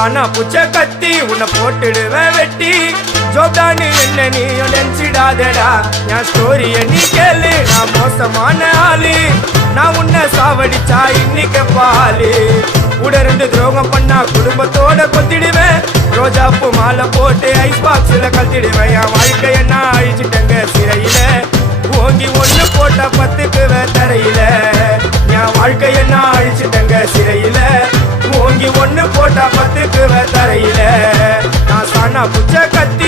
சானா புச்ச கத்தி உன்னை போட்டுடுவேன் வெட்டி ஜோப்டான்னு என்ன நீ நினைச்சிடாதடா என் ஸ்டோரிய நீ கேளு நான் மோசமான ஆளு நான் உன்னை சாவடிச்சா இன்னைக்கு பாலு கூட 2 துரோகம் பண்ணா குடும்பத்தோட கொத்திடுவேன் ரோஜாப்பூ மாலை போட்டு ஐஸ் பாக்ஸ்ல கழட்டிடுவேன் என் வாழ்க்கைய நான் அழிச்சிட்டேங்க சிறையில ஓங்கி 1 போட்டா 10க்கு தரையில என் வாழ்க்கைய நான் அழிச்சிட்டேங்க சிறையில ஓங்கி 1 போட்டா 10க்கு தரையில நான் சானா புச்ச கத்தி